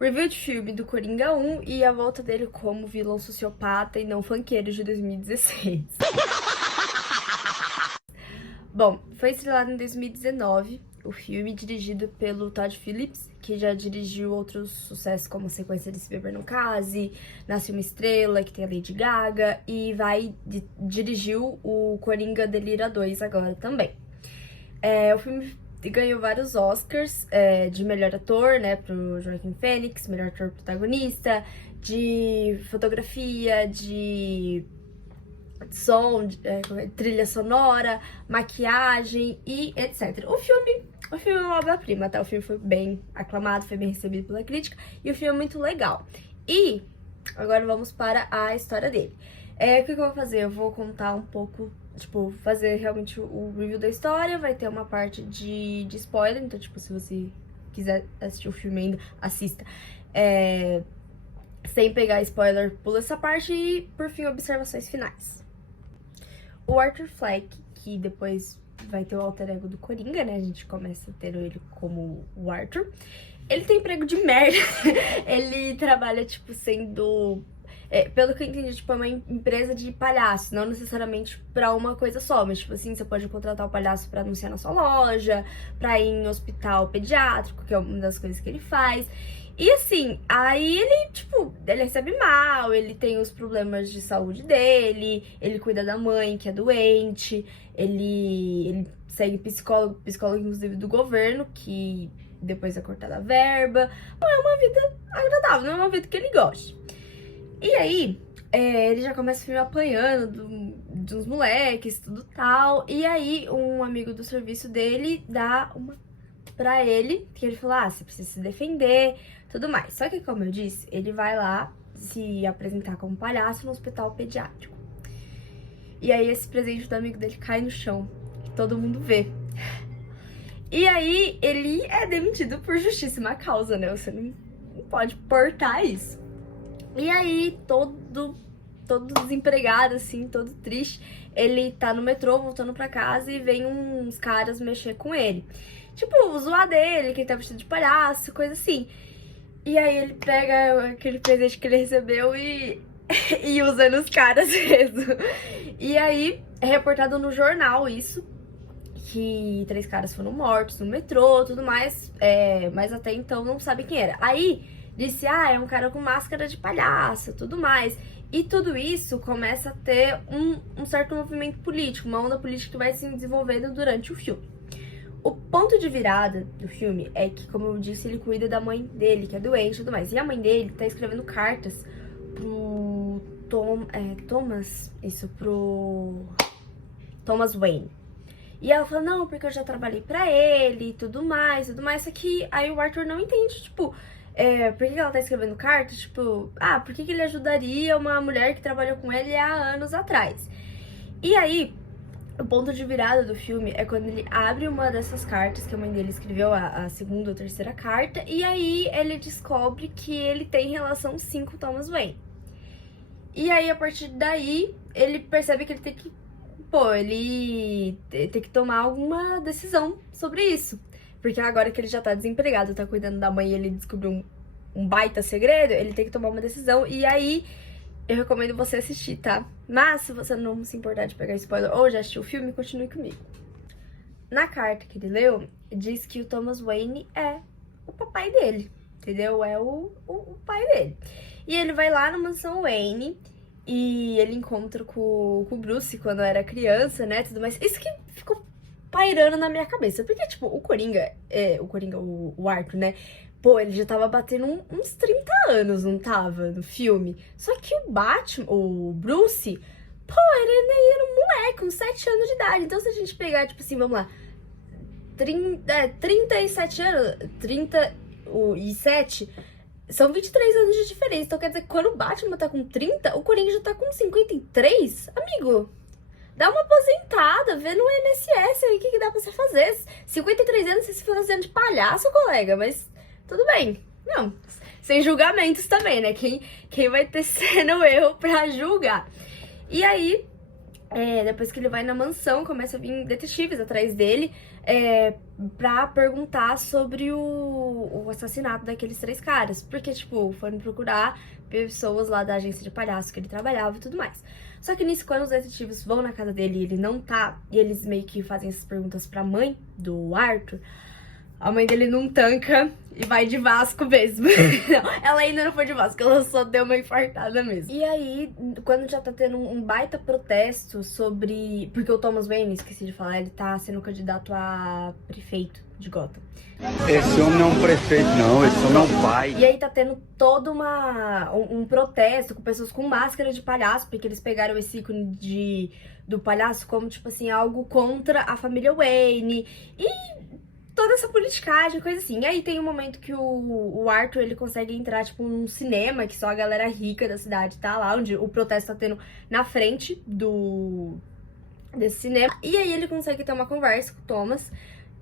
Review de filme do Coringa 1 e a volta dele como vilão sociopata e não funkeiro de 2016. Bom, foi estrelado em 2019, o filme dirigido pelo Todd Phillips, que já dirigiu outros sucessos como a sequência de Se Beber Não Case, Nasce Uma Estrela, que tem a Lady Gaga, e dirigiu o Coringa Delira 2 agora também. O filme ganhou vários Oscars de melhor ator, né, pro Joaquin Phoenix, melhor ator protagonista, de fotografia, de som, trilha sonora, maquiagem e etc. O filme é uma obra-prima, tá? O filme foi bem aclamado, foi bem recebido pela crítica e o filme é muito legal. E agora vamos para a história dele. O que eu vou fazer? Eu vou contar um pouco, tipo, fazer realmente o review da história, vai ter uma parte de spoiler, então, tipo, se você quiser assistir o filme ainda, assista. Sem pegar spoiler, pula essa parte e, por fim, observações finais. O Arthur Fleck, que depois vai ter o alter ego do Coringa, né? A gente começa a ter ele como o Arthur. Ele tem emprego de merda. Ele trabalha, tipo, sendo... pelo que eu entendi, tipo, é uma empresa de palhaço, não necessariamente pra uma coisa só, mas, tipo assim, você pode contratar o palhaço pra anunciar na sua loja, pra ir em hospital pediátrico, que é uma das coisas que ele faz. E assim, aí ele, tipo, ele recebe mal, ele tem os problemas de saúde dele, ele cuida da mãe, que é doente, ele segue psicólogo inclusive do governo, que depois é cortada a verba. Não é uma vida agradável, não é uma vida que ele gosta. E aí, ele já começa o filme apanhando de uns moleques, tudo tal. E aí, um amigo do serviço dele dá uma pra ele, que ele falou, você precisa se defender, tudo mais. Só que, como eu disse, ele vai lá se apresentar como palhaço no hospital pediátrico. E aí, esse presente do amigo dele cai no chão, que todo mundo vê. E aí, ele é demitido por justíssima causa, né? Você não pode portar isso. E aí, todo desempregado, assim, todo triste, ele tá no metrô, voltando pra casa e vem uns caras mexer com ele. Tipo, zoar dele, que ele tá vestido de palhaço, coisa assim. E aí ele pega aquele presente que ele recebeu e usa nos caras mesmo. E aí, é reportado no jornal isso, que 3 caras foram mortos no metrô, tudo mais, mas até então não sabe quem era. Aí, disse, é um cara com máscara de palhaço, tudo mais. E tudo isso começa a ter um certo movimento político, uma onda política que vai se desenvolvendo durante o filme. O ponto de virada do filme é que, como eu disse, ele cuida da mãe dele, que é doente e tudo mais. E a mãe dele tá escrevendo cartas pro Thomas Wayne. E ela fala, não, porque eu já trabalhei pra ele e tudo mais. Só que aí o Arthur não entende, tipo, por que ela tá escrevendo cartas? Tipo, por que ele ajudaria uma mulher que trabalhou com ele há anos atrás? E aí, o ponto de virada do filme é quando ele abre uma dessas cartas que a mãe dele escreveu, a segunda ou terceira carta, e aí ele descobre que ele tem relação sim com Thomas Wayne. E aí, a partir daí, ele percebe que ele tem que, ele tem que tomar alguma decisão sobre isso. Porque agora que ele já tá desempregado, tá cuidando da mãe e ele descobriu um baita segredo, ele tem que tomar uma decisão. E aí, eu recomendo você assistir, tá? Mas, se você não se importar de pegar spoiler ou já assistiu o filme, continue comigo. Na carta que ele leu, diz que o Thomas Wayne é o papai dele, entendeu? É o pai dele. E ele vai lá na mansão Wayne e ele encontra com o Bruce quando era criança, né, tudo mais. Isso que ficou pairando na minha cabeça, porque, tipo, o Arthur, né, ele já tava batendo uns 30 anos, não tava, no filme. Só que o Bruce, ele era um moleque, uns 7 anos de idade. Então, se a gente pegar, tipo assim, vamos lá, 37 anos, 37, são 23 anos de diferença. Então, quer dizer que quando o Batman tá com 30, o Coringa já tá com 53? Amigo, dá uma aposentada, vê no INSS aí o que dá pra você fazer. 53 anos, você se fazendo de palhaço, colega, mas tudo bem. Não, sem julgamentos também, né? Quem vai ter sendo eu pra julgar. E aí, depois que ele vai na mansão, começa a vir detetives atrás dele pra perguntar sobre o assassinato daqueles 3 caras. Porque, tipo, foram procurar pessoas lá da agência de palhaço que ele trabalhava e tudo mais. Só que nisso, quando os detetives vão na casa dele e ele não tá, e eles meio que fazem essas perguntas pra mãe do Arthur, a mãe dele não tanca e vai de Vasco mesmo. Não, ela ainda não foi de Vasco, ela só deu uma infartada mesmo. E aí, quando já tá tendo um baita protesto sobre... Porque o Thomas Wayne, esqueci de falar, ele tá sendo candidato a prefeito de Gotham. Esse homem não é um prefeito, não. Esse homem não vai. E aí tá tendo todo um protesto com pessoas com máscara de palhaço, porque eles pegaram esse ícone do palhaço como, tipo assim, algo contra a família Wayne. E toda essa politicagem, coisa assim. E aí tem um momento que o Arthur, ele consegue entrar, tipo, num cinema, que só a galera rica da cidade tá lá, onde o protesto tá tendo na frente desse cinema. E aí ele consegue ter uma conversa com o Thomas.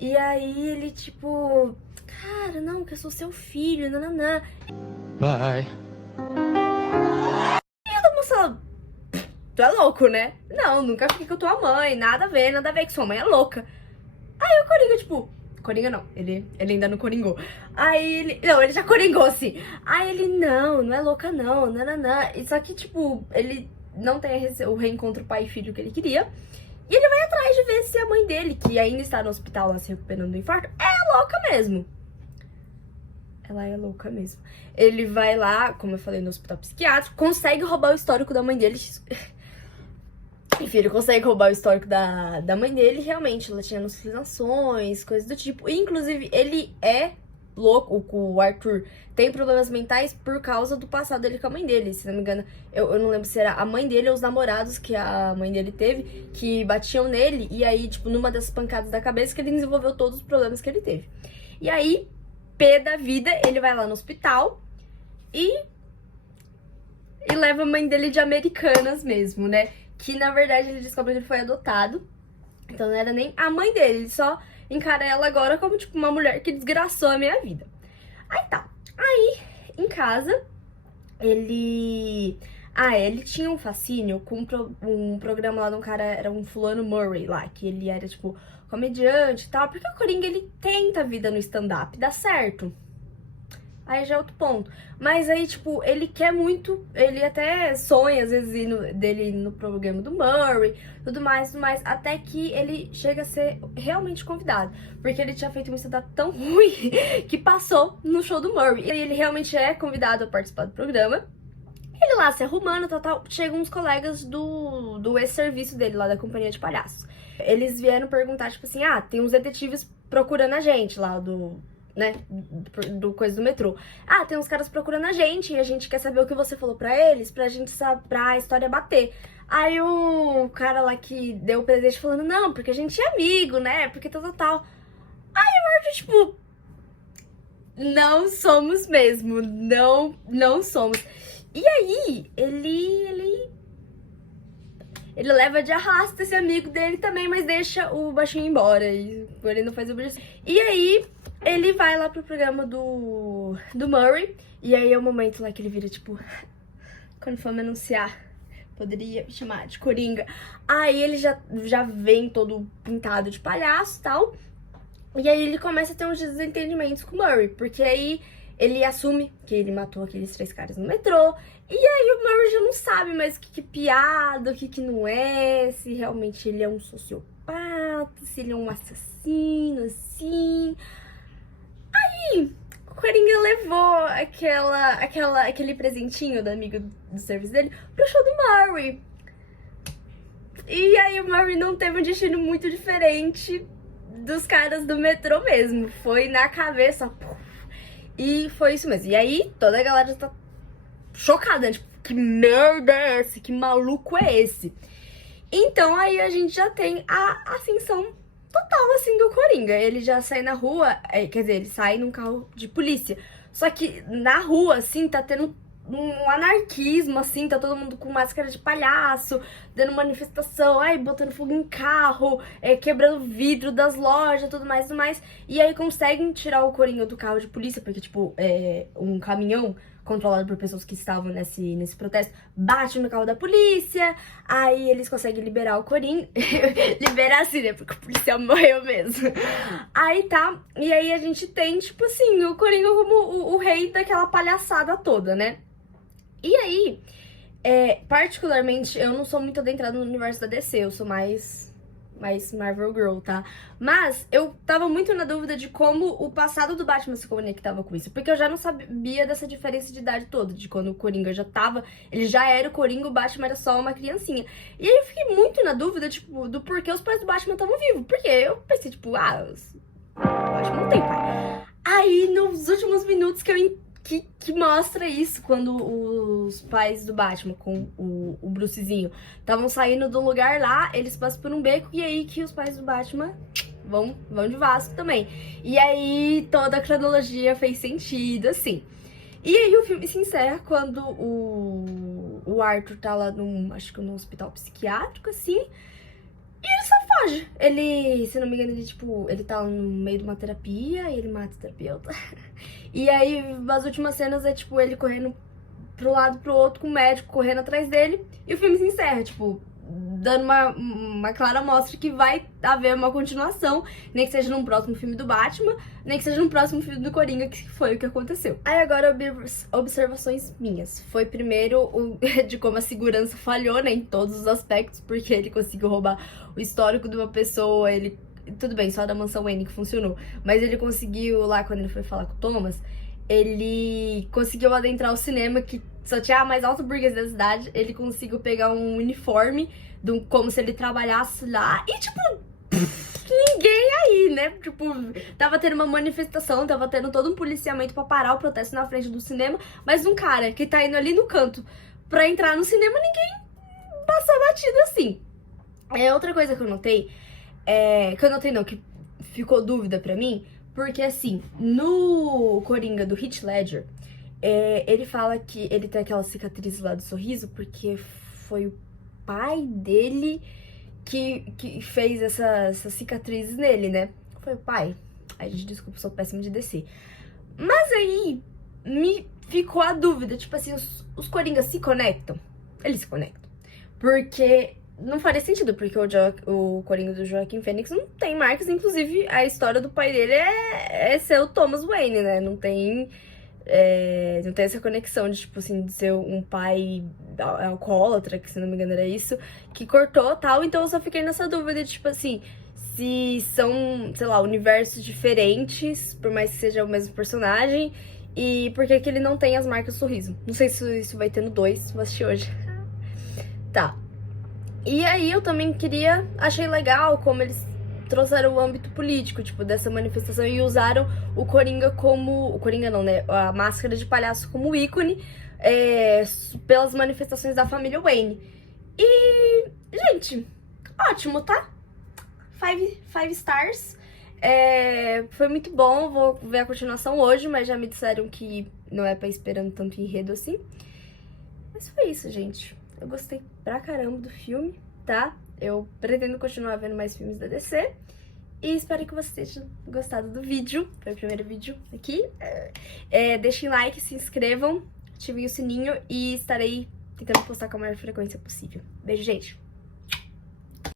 E aí ele, tipo, cara, não, que eu sou seu filho, nananã. Vai. E a moça, tu é louco, né? Não, nunca fiquei com tua mãe, nada a ver, que sua mãe é louca. Aí o Coringa, tipo... Coringa não, ele ainda não coringou. Aí ele... Não, ele já coringou, sim. Aí ele, não é louca não, nananã. E só que, tipo, ele não tem o reencontro pai e filho que ele queria. E ele vai atrás de ver se a mãe dele, que ainda está no hospital lá se recuperando do infarto, é louca mesmo. Ela é louca mesmo. Ele vai lá, como eu falei, no hospital psiquiátrico, consegue roubar o histórico da mãe dele. Enfim, ele consegue roubar o histórico da mãe dele. Realmente, ela tinha alucinações, coisas do tipo. E, inclusive, ele é louco. O Arthur tem problemas mentais por causa do passado dele com a mãe dele. Se não me engano, eu não lembro se era a mãe dele ou os namorados que a mãe dele teve, que batiam nele. E aí, tipo, numa dessas pancadas da cabeça, que ele desenvolveu todos os problemas que ele teve. E aí, pé da vida, ele vai lá no hospital e leva a mãe dele de Americanas mesmo, né? Que, na verdade, ele descobre que ele foi adotado. Então, não era nem a mãe dele. Ele só encara ela agora como, tipo, uma mulher que desgraçou a minha vida. Aí, tá. Aí, em casa, ele tinha um fascínio com um programa lá de um cara, era um fulano Murray lá, que ele era, tipo, comediante e tal. Porque o Coringa, ele tenta a vida no stand-up, dá certo. Aí já é outro ponto. Mas aí, tipo, ele quer muito... Ele até sonha, às vezes, dele no programa do Murray, tudo mais. Até que ele chega a ser realmente convidado. Porque ele tinha feito um stand-up tão ruim que passou no show do Murray. E aí ele realmente é convidado a participar do programa. Ele lá se arrumando, tal. Chegam uns colegas do ex-serviço dele, lá da companhia de palhaços. Eles vieram perguntar, tipo assim, tem uns detetives procurando a gente lá né, do coisa do metrô. Tem uns caras procurando a gente e a gente quer saber o que você falou pra eles, pra gente saber, pra a história bater. Aí o cara lá que deu o presente falando, não, porque a gente é amigo, né, porque tal. Aí o Arthur, tipo, não somos mesmo, não somos. E aí, ele leva de arrasto esse amigo dele também, mas deixa o baixinho embora, e ele não faz o beijo. E aí... ele vai lá pro programa do Murray, e aí é o momento lá que ele vira, tipo, quando for me anunciar, poderia me chamar de Coringa. Aí ele já vem todo pintado de palhaço e tal, e aí ele começa a ter uns desentendimentos com o Murray, porque aí ele assume que ele matou aqueles 3 caras no metrô, e aí o Murray já não sabe mais o que é piada, o que não é, se realmente ele é um sociopata, se ele é um assassino, assim... O Coringa levou aquele presentinho do amigo do serviço dele pro show do Murray. E aí o Murray não teve um destino muito diferente dos caras do metrô mesmo. Foi na cabeça, puf, e foi isso mesmo. E aí toda a galera tá chocada, né? Tipo, que merda é essa? Que maluco é esse? Então aí a gente já tem a ascensão total, assim, do Coringa. Ele já sai na rua, quer dizer, ele sai num carro de polícia. Só que na rua, assim, tá tendo um anarquismo, assim, tá todo mundo com máscara de palhaço, dando manifestação, botando fogo em carro, quebrando vidro das lojas, tudo mais. E aí conseguem tirar o Coringa do carro de polícia, porque, tipo, um caminhão controlado por pessoas que estavam nesse protesto, bate no carro da polícia, aí eles conseguem liberar o Coringa. Liberar assim, né? Porque o policial morreu mesmo. Aí tá, e aí a gente tem, tipo assim, o Coringa como o rei daquela palhaçada toda, né? E aí, particularmente, eu não sou muito adentrada no universo da DC, eu sou mais Marvel Girl, tá? Mas eu tava muito na dúvida de como o passado do Batman se conectava com isso. Porque eu já não sabia dessa diferença de idade toda, de quando o Coringa já tava, ele já era o Coringa, o Batman era só uma criancinha. E aí eu fiquei muito na dúvida, tipo, do porquê os pais do Batman estavam vivos. Porque eu pensei, tipo, o Batman não tem pai. Aí, nos últimos minutos que mostra isso, quando os pais do Batman com o Brucezinho estavam saindo do lugar lá, eles passam por um beco e aí que os pais do Batman vão de Vasco também. E aí toda a cronologia fez sentido, assim. E aí o filme se encerra quando o Arthur tá lá acho que num hospital psiquiátrico, assim, e ele só foge. Ele, se não me engano, ele tá no meio de uma terapia e ele mata o terapeuta. E aí, as últimas cenas é, tipo, ele correndo pro lado pro outro com o médico correndo atrás dele. E o filme se encerra, tipo, dando uma clara amostra que vai haver uma continuação, nem que seja num próximo filme do Batman, nem que seja num próximo filme do Coringa, que foi o que aconteceu. Aí agora, observações minhas. Foi primeiro de como a segurança falhou, né, em todos os aspectos, porque ele conseguiu roubar o histórico de uma pessoa, tudo bem, só da mansão Wayne que funcionou, mas ele conseguiu, lá quando ele foi falar com o Thomas, ele conseguiu adentrar o cinema, que só tinha a mais alta burguesia da cidade, ele conseguiu pegar um uniforme, como se ele trabalhasse lá, e tipo, ninguém aí, né? Tipo, tava tendo uma manifestação, tava tendo todo um policiamento pra parar o protesto na frente do cinema, mas um cara que tá indo ali no canto pra entrar no cinema, ninguém passou batido assim. Outra coisa que eu notei, que ficou dúvida pra mim, porque assim, no Coringa do Heath Ledger, ele fala que ele tem aquela cicatriz lá do sorriso porque foi o pai dele que fez essas cicatrizes nele, né? Foi o pai. Ai, gente, desculpa, sou péssima de descer. Mas aí, me ficou a dúvida, tipo assim, os Coringas se conectam? Eles se conectam. Porque não faria sentido, porque o Coringa do Joaquin Phoenix não tem marcas, inclusive a história do pai dele é ser o Thomas Wayne, né? Não tem essa conexão de, tipo assim, de ser um pai alcoólatra, que se não me engano era isso, que cortou tal. Então eu só fiquei nessa dúvida de, tipo assim, se são, sei lá, universos diferentes, por mais que seja o mesmo personagem, e por que ele não tem as marcas do sorriso. Não sei se isso vai ter no 2, vou assistir hoje. Tá. E aí eu também achei legal como eles trouxeram o âmbito político, tipo, dessa manifestação e usaram o Coringa o Coringa não, né? A máscara de palhaço como ícone pelas manifestações da família Wayne. E, gente, ótimo, tá? 5 stars. Foi muito bom, vou ver a continuação hoje, mas já me disseram que não é pra ir esperando tanto enredo assim. Mas foi isso, gente. Eu gostei pra caramba do filme, tá? Eu pretendo continuar vendo mais filmes da DC. E espero que vocês tenham gostado do vídeo. Foi o primeiro vídeo aqui. Deixem like, se inscrevam, ativem o sininho e estarei tentando postar com a maior frequência possível. Beijo, gente!